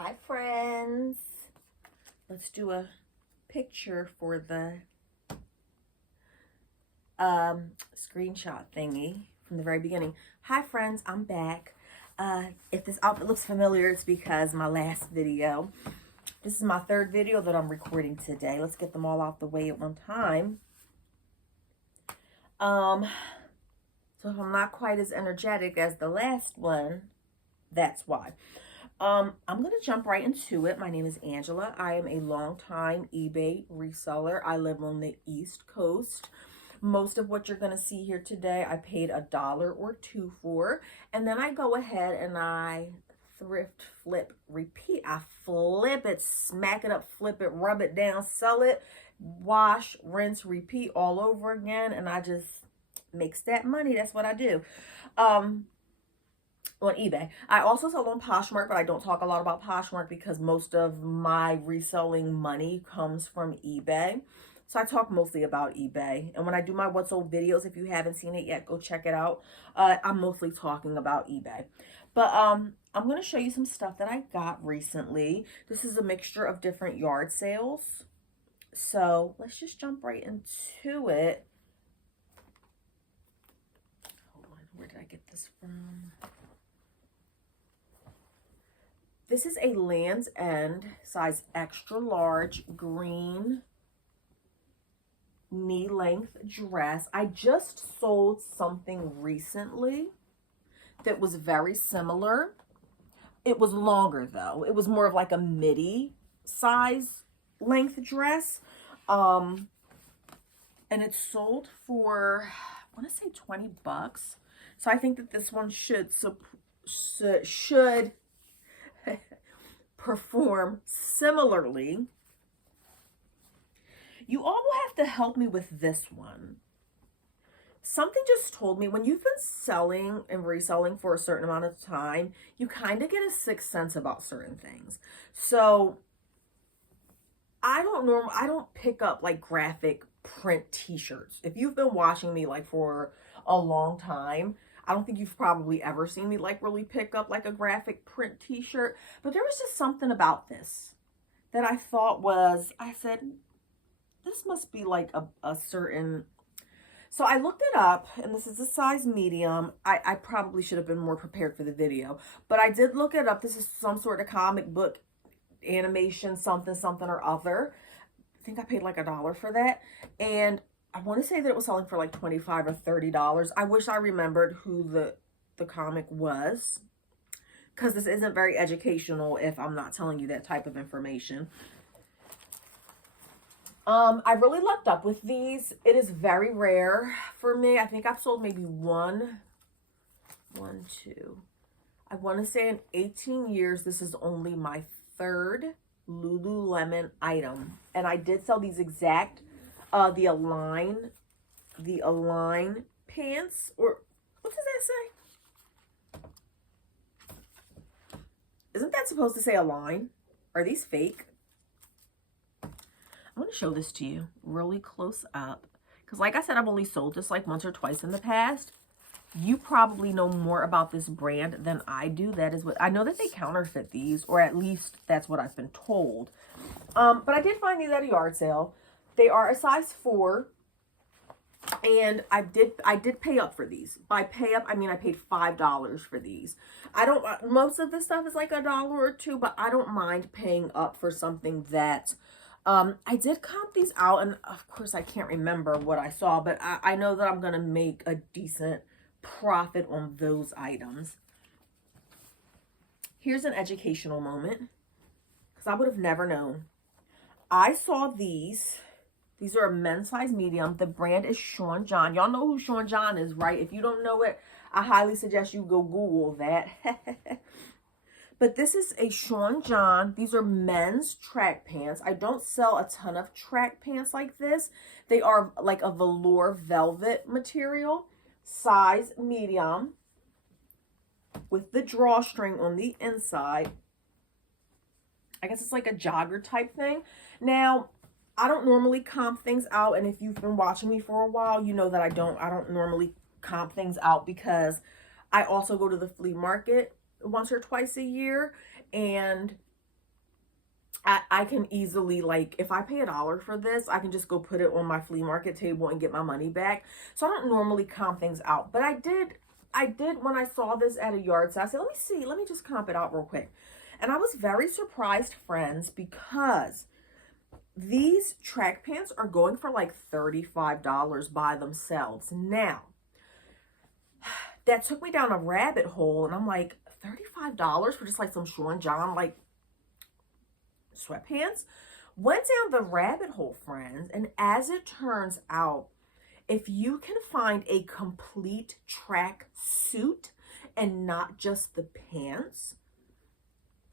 Hi friends, let's do a picture for the screenshot thingy from the very beginning. Hi friends, I'm back. If this outfit looks familiar, it's because my last video. This is my third video that I'm recording today. Let's get them all out the way at one time. So if I'm not quite as energetic as the last one, that's why. I'm going to jump right into it. My name is Angela. I am a longtime eBay reseller. I live on the East Coast. Most of what you're going to see here today, I paid $1 or $2 for. And then I go ahead and I thrift, flip, repeat. I flip it, smack it up, flip it, rub it down, sell it, wash, rinse, repeat all over again. And I just makes that money. That's what I do. On eBay. I also sell on Poshmark, but I don't talk a lot about Poshmark because most of my reselling money comes from eBay. So I talk mostly about eBay. And when I do my What's Sold videos, if you haven't seen it yet, go check it out. I'm mostly talking about eBay. But I'm going to show you some stuff that I got recently. This is a mixture of different yard sales. So let's just jump right into it. Hold on, where did I get this from? This is a Land's End size extra large green knee length dress. I just sold something recently that was very similar. It was longer though. It was more of like a midi size length dress. And it sold for, I want to say $20. So I think that this one should perform similarly. You all will have to help me with this one. Something just told me when you've been selling and reselling for a certain amount of time, you kind of get a sixth sense about certain things. So I don't pick up like graphic print t-shirts. If you've been watching me like for a long time, I don't think you've probably ever seen me like really pick up like a graphic print t-shirt, but there was just something about this that I thought was, I said, this must be like a certain, so I looked it up and this is a size medium. I probably should have been more prepared for the video, but I did look it up. This is some sort of comic book animation, something or other. I think I paid like $1 for that. And I want to say that it was selling for like $25 or $30. I wish I remembered who the comic was, because this isn't very educational if I'm not telling you that type of information. I really lucked up with these. It is very rare for me. I think I've sold maybe two. I want to say in 18 years, this is only my third Lululemon item. And I did sell these exact the Align pants, or what does that say? Isn't that supposed to say Align? Are these fake? I'm going to show this to you really close up because like I said, I've only sold this like once or twice in the past. You probably know more about this brand than I do. That is what I know, that they counterfeit these, or at least that's what I've been told. But I did find these at a yard sale. They are a size 4, and I did pay up for these. By pay up, I mean I paid $5 for these. Most of this stuff is like $1 or $2, but I don't mind paying up for something that, I did comp these out, and of course I can't remember what I saw, but I know that I'm going to make a decent profit on those items. Here's an educational moment, because I would have never known. I saw these. These are a men's size medium. The brand is Sean John. Y'all know who Sean John is, right? If you don't know it, I highly suggest you go Google that. But this is a Sean John. These are men's track pants. I don't sell a ton of track pants like this. They are like a velour velvet material, size medium, with the drawstring on the inside. I guess it's like a jogger type thing. Now, I don't normally comp things out, and if you've been watching me for a while, you know that I don't normally comp things out because I also go to the flea market once or twice a year, and I can easily, like, if I pay $1 for this, I can just go put it on my flea market table and get my money back. So I don't normally comp things out, but I did when I saw this at a yard sale. I said, let me see, let me just comp it out real quick. And I was very surprised, friends, because these track pants are going for like $35 by themselves. Now, that took me down a rabbit hole, and I'm like, $35 for just like some Sean John, like, sweatpants? Went down the rabbit hole, friends, and as it turns out, if you can find a complete track suit and not just the pants,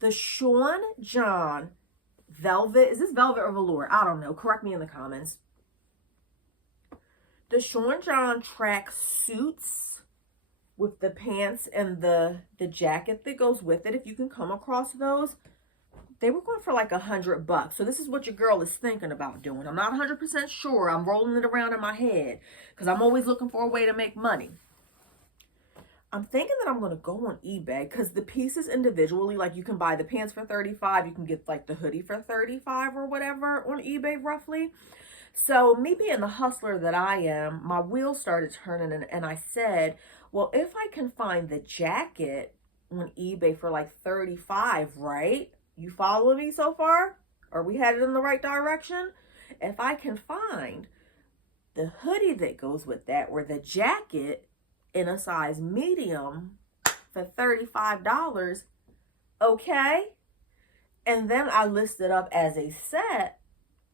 the Sean John velvet, is this velvet or velour? I don't know. Correct me in the comments. The Sean John track suits with the pants and the jacket that goes with it, if you can come across those, they were going for like $100. So this is what your girl is thinking about doing. I'm not 100% sure. I'm rolling it around in my head because I'm always looking for a way to make money. I'm thinking that I'm going to go on eBay because the pieces individually, like you can buy the pants for $35. You can get like the hoodie for $35 or whatever on eBay roughly. So me being the hustler that I am, my wheels started turning, and I said, well, if I can find the jacket on eBay for like $35, right? You following me so far? Are we headed in the right direction? If I can find the hoodie that goes with that or the jacket in a size medium for $35, okay? And then I list it up as a set,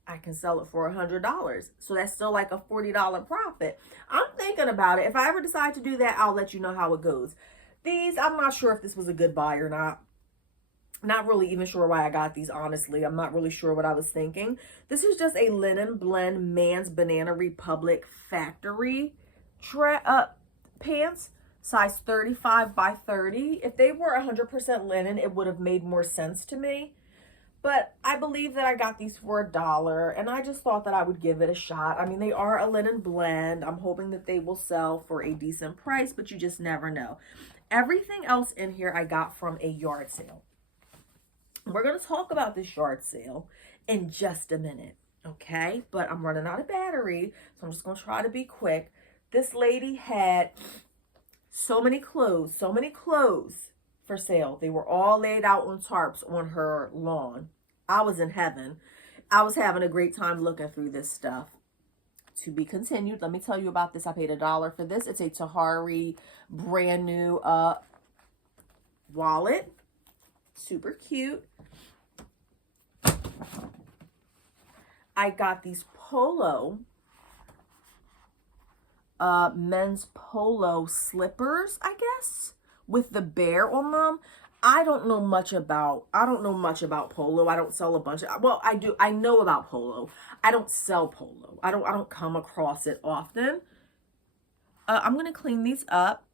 I can sell it for $100. So that's still like a $40 profit. I'm thinking about it. If I ever decide to do that, I'll let you know how it goes. These, I'm not sure if this was a good buy or not. Not really even sure why I got these, honestly. I'm not really sure what I was thinking. This is just a linen blend Man's Banana Republic factory pants, size 35 by 30. If they were 100% linen, it would have made more sense to me. But I believe that I got these for $1, and I just thought that I would give it a shot. I mean, they are a linen blend. I'm hoping that they will sell for a decent price, but you just never know. Everything else in here I got from a yard sale. We're going to talk about this yard sale in just a minute, okay? But I'm running out of battery, so I'm just going to try to be quick. This lady had so many clothes for sale. They were all laid out on tarps on her lawn. I was in heaven. I was having a great time looking through this stuff. To be continued. Let me tell you about this. I paid $1 for this. It's a Tahari brand new wallet. Super cute. I got these polo, men's polo slippers, I guess, with the bear on them. I don't know much about polo. I don't sell a bunch of, well, I do. I know about polo. I don't sell polo. I don't come across it often. I'm going to clean these up.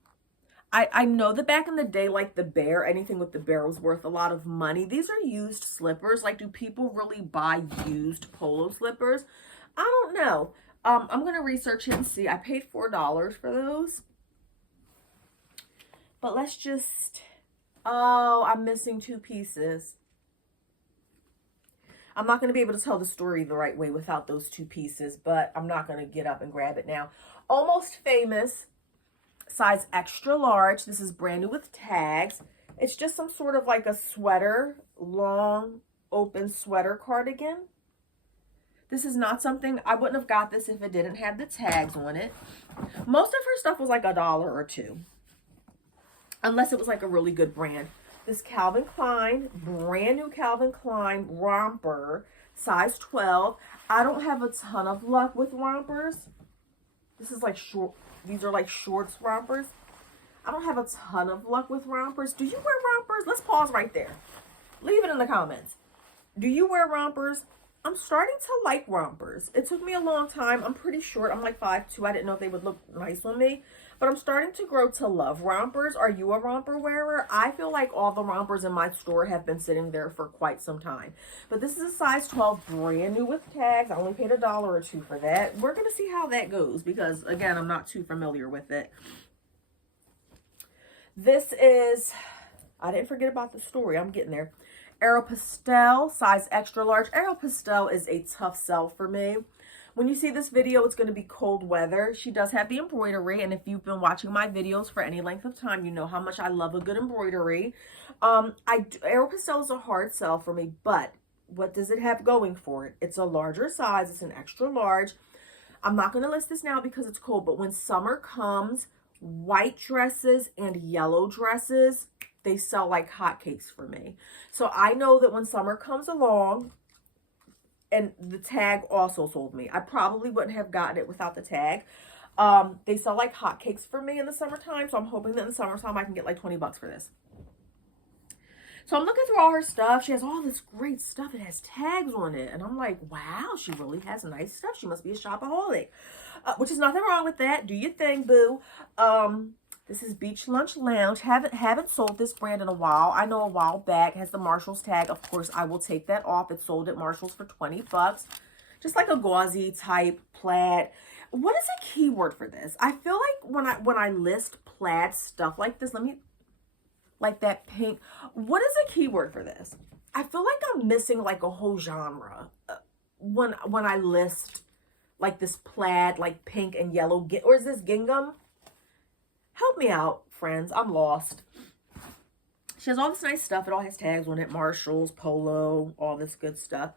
I know that back in the day, like the bear, anything with the bear was worth a lot of money. These are used slippers. Like, do people really buy used polo slippers? I don't know. I'm going to research it and see. I paid $4 for those. But let's just, oh, I'm missing 2 pieces. I'm not going to be able to tell the story the right way without those 2 pieces, but I'm not going to get up and grab it now. Almost Famous. Size extra large. This is brand new with tags. It's just some sort of like a sweater, long open sweater cardigan. This is not something, I wouldn't have got this if it didn't have the tags on it. Most of her stuff was like $1 or $2. Unless it was like a really good brand. This Calvin Klein, brand new Calvin Klein romper, size 12. I don't have a ton of luck with rompers. This is like short. These are like shorts rompers. I don't have a ton of luck with rompers. Do you wear rompers? Let's pause right there. Leave it in the comments. Do you wear rompers? I'm starting to like rompers. It took me a long time. I'm pretty short. I'm like 5'2". I didn't know if they would look nice on me. But I'm starting to grow to love rompers. Are you a romper wearer? I feel like all the rompers in my store have been sitting there for quite some time. But this is a size 12, brand new with tags. I only paid $1 or $2 for that. We're going to see how that goes because, again, I'm not too familiar with it. This is, I didn't forget about the story. I'm getting there. Aeropostale, size extra large. Aeropostale is a tough sell for me. When you see this video, it's going to be cold weather. She does have the embroidery, and if you've been watching my videos for any length of time, you know how much I love a good embroidery. Aeropostale is a hard sell for me, but what does it have going for it? It's a larger size. It's an extra large. I'm not going to list this now because it's cold, but when summer comes, white dresses and yellow dresses, they sell like hotcakes for me. So I know that when summer comes along, and the tag also sold me. I probably wouldn't have gotten it without the tag. They sell like hotcakes for me in the summertime. So I'm hoping that in the summertime I can get like 20 bucks for this. So I'm looking through all her stuff. She has all this great stuff. It has tags on it. And I'm like, wow, she really has nice stuff. She must be a shopaholic. Which is nothing wrong with that. Do your thing, boo. This is Beach Lunch Lounge. Haven't sold this brand in a while. I know a while back has the Marshalls tag. Of course, I will take that off. It's sold at Marshalls for 20 bucks. Just like a gauzy type plaid. What is a keyword for this? I feel like when I list plaid stuff like this, like that pink. What is a keyword for this? I feel like I'm missing like a whole genre when I list like this plaid, like pink and yellow. Or is this gingham? Help me out, friends. I'm lost. She has all this nice stuff. It all has tags on it. Marshalls, Polo, all this good stuff.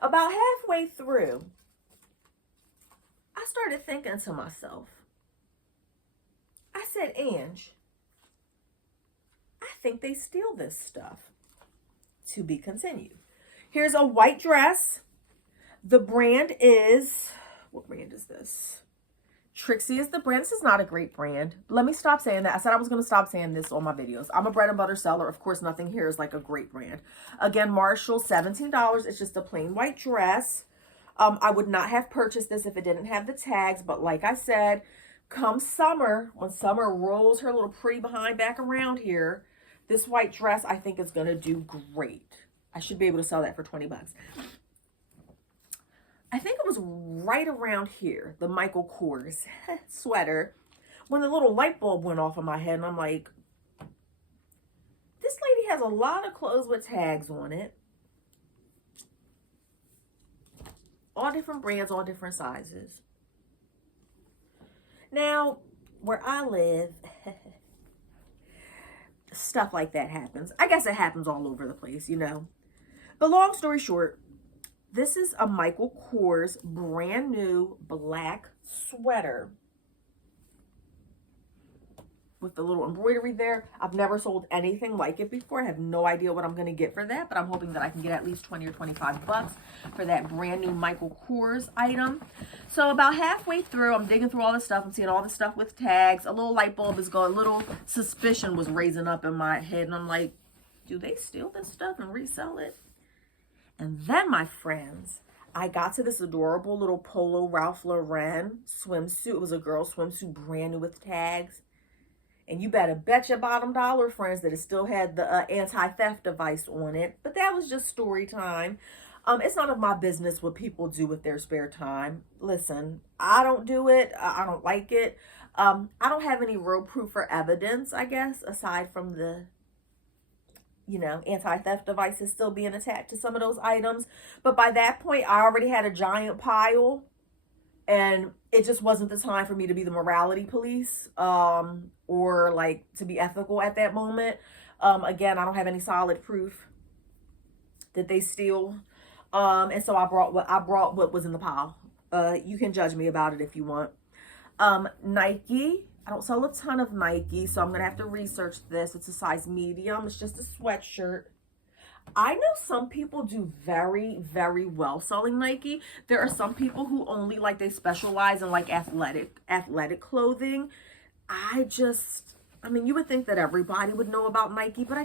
About halfway through, I started thinking to myself. I said, Ange, I think they steal this stuff. To be continued. Here's a white dress. The brand is, what brand is this? Trixie is the brand. This is not a great brand. Let me stop saying that. I said I was going to stop saying this on my videos. I'm a bread and butter seller. Of course, nothing here is like a great brand. Again, Marshall, $17. It's just a plain white dress. I would not have purchased this if it didn't have the tags. But like I said, come summer, when summer rolls her little pretty behind back around here, this white dress I think is going to do great. I should be able to sell that for 20 bucks. I think it was right around here, the Michael Kors sweater, when the little light bulb went off in my head. And I'm like, this lady has a lot of clothes with tags on it. All different brands, all different sizes. Now, where I live, stuff like that happens. I guess it happens all over the place, you know. But long story short, this is a Michael Kors brand new black sweater with the little embroidery there. I've never sold anything like it before. I have no idea what I'm going to get for that, but I'm hoping that I can get at least 20 or 25 bucks for that brand new Michael Kors item. So about halfway through, I'm digging through all this stuff. I'm seeing all this stuff with tags. A little light bulb is going, a little suspicion was raising up in my head. And I'm like, do they steal this stuff and resell it? And then, my friends, I got to this adorable little Polo Ralph Lauren swimsuit. It was a girl swimsuit, brand new with tags. And you better bet your bottom dollar, friends, that it still had the anti-theft device on it. But that was just story time. It's none of my business what people do with their spare time. Listen, I don't do it. I don't like it. I don't have any real proof or evidence, I guess, aside from the anti-theft devices still being attached to some of those items. But by that point, I already had a giant pile, and it just wasn't the time for me to be the morality police, or like to be ethical at that moment. Again, I don't have any solid proof that they steal. And so I brought what was in the pile. You can judge me about it if you want. Nike. I don't sell a ton of Nike, so I'm going to have to research this. It's a size medium. It's just a sweatshirt. I know some people do very, very well selling Nike. There are some people who only they specialize in athletic clothing. I mean, you would think that everybody would know about Nike, but I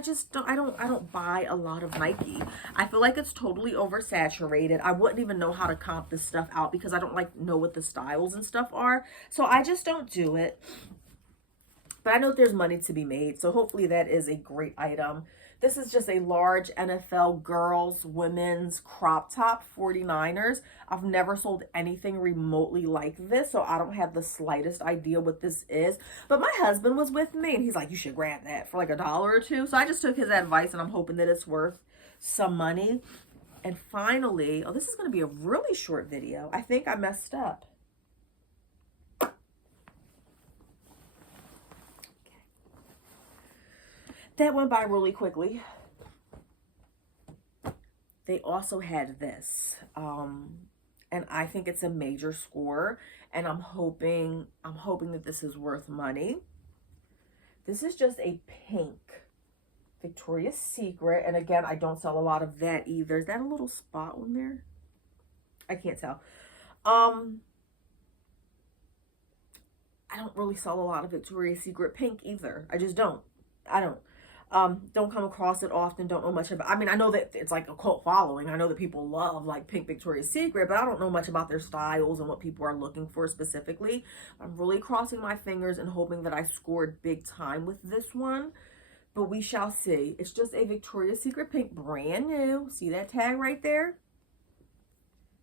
don't buy a lot of Nike. I feel like it's totally oversaturated. I wouldn't even know how to comp this stuff out because I don't know what the styles and stuff are. So I just don't do it. But I know there's money to be made. So hopefully that is a great item. This is just a large NFL girls, women's crop top, 49ers. I've never sold anything remotely like this, so I don't have the slightest idea what this is. But my husband was with me, and he's like, you should grab that for like $1 or $2. So I just took his advice, and I'm hoping that it's worth some money. And finally, oh, this is going to be a really short video. I think I messed up. That went by really quickly. They also had this, and I think it's a major score, and I'm hoping that this is worth money. This is just a pink Victoria's Secret, and again, I don't sell a lot of that either. Is that a little spot on there? I can't tell. I don't really sell a lot of Victoria's Secret pink either. I just don't. I don't come across it often, don't know much about. I mean, I know that it's like a cult following. I know that people love like pink Victoria's Secret, but I don't know much about their styles and what people are looking for specifically. I'm really crossing my fingers and hoping that I scored big time with this one, but we shall see. It's just a Victoria's Secret pink, brand new. See that tag right there?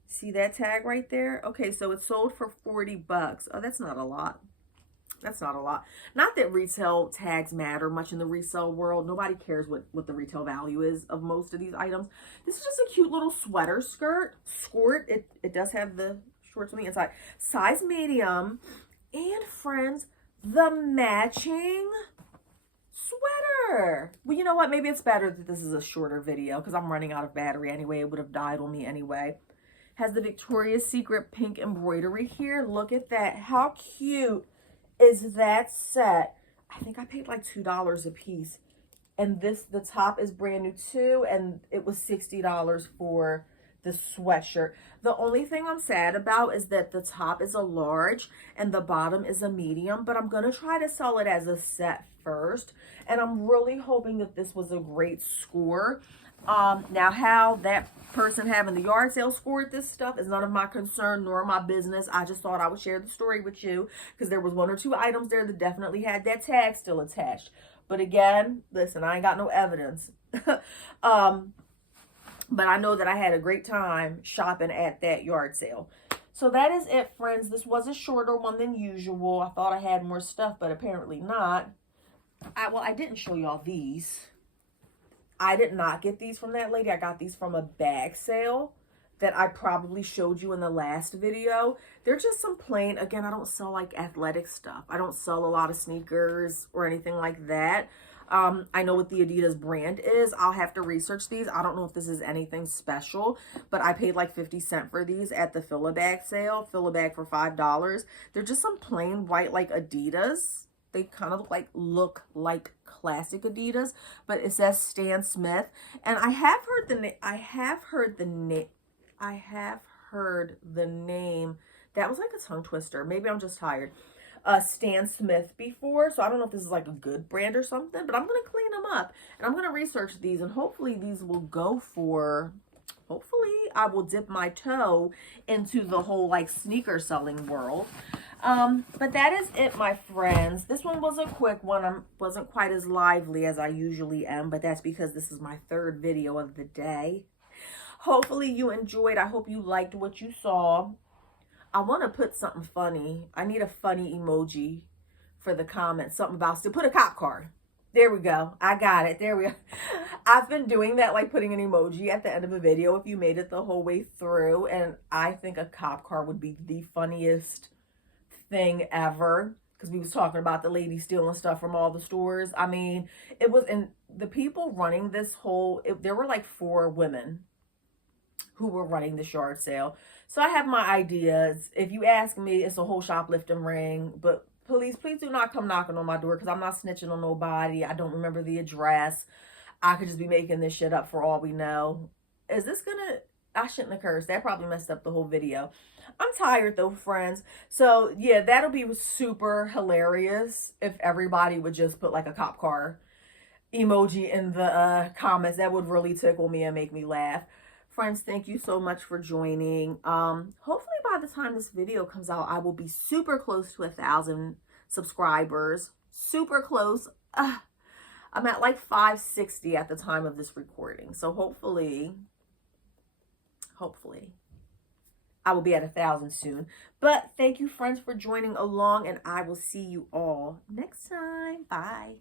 See that tag right there? Okay, so it's sold for 40 bucks. Oh, that's not a lot. That's not a lot. Not that retail tags matter much in the resale world. Nobody cares what the retail value is of most of these items. This is just a cute little sweater skirt. It does have the shorts on the inside. Size medium. And friends, the matching sweater. Well, you know what? Maybe it's better that this is a shorter video because I'm running out of battery anyway. It would have died on me anyway. Has the Victoria's Secret pink embroidery here. Look at that. How cute is that set? I think I paid like $2 a piece, and the top is brand new too, and it was $60 for the sweatshirt. The only thing I'm sad about is that the top is a large and the bottom is a medium, but I'm gonna try to sell it as a set first, and I'm really hoping that this was a great score. Now how that person having the yard sale scored this stuff is none of my concern nor my business. I just thought I would share the story with you because there was 1 or 2 items there that definitely had that tag still attached. But again, listen, I ain't got no evidence. But I know that I had a great time shopping at that yard sale. So that is it, friends. This was a shorter one than usual. I thought I had more stuff, but apparently not. Well, I didn't show y'all these. I did not get these from that lady. I got these from a bag sale that I probably showed you in the last video. They're just some plain, again, I don't sell like athletic stuff. I don't sell a lot of sneakers or anything like that. I know what the Adidas brand is. I'll have to research these. I don't know if this is anything special, but I paid like 50 cents for these at the Fill-A-Bag sale. Fill-A-Bag for $5. They're just some plain white like Adidas. They kind of look like classic Adidas, but it says Stan Smith. And I have heard the name. That was like a tongue twister. Maybe I'm just tired. Stan Smith before, so I don't know if this is like a good brand or something, but I'm gonna clean them up and I'm gonna research these, and hopefully these will go for. Hopefully I will dip my toe into the whole like sneaker selling world. But that is it, my friends. This one was a quick one. I wasn't quite as lively as I usually am, but that's because this is my 3rd video of the day. Hopefully you enjoyed. I hope you liked what you saw. I want to put something funny. I need a funny emoji for the comments. Something about still put a cop car. There we go. I got it. There we go. I've been doing that, like putting an emoji at the end of a video if you made it the whole way through. And I think a cop car would be the funniest thing ever, because we was talking about the lady stealing stuff from all the stores. I mean, it was, and the people running this whole, there were like 4 women who were running the yard sale. So I have my ideas. If you ask me, it's a whole shoplifting ring, but please do not come knocking on my door, because I'm not snitching on nobody. I don't remember the address. I could just be making this shit up for all we know. Is this gonna, I shouldn't have cursed. That probably messed up the whole video. I'm tired though, friends. So yeah, that'll be super hilarious if everybody would just put like a cop car emoji in the comments. That would really tickle me and make me laugh. Friends, thank you so much for joining. Hopefully by the time this video comes out, I will be super close to 1,000 subscribers. Super close. I'm at like 560 at the time of this recording. So hopefully, I will be at 1,000 soon. But thank you, friends, for joining along, and I will see you all next time. Bye.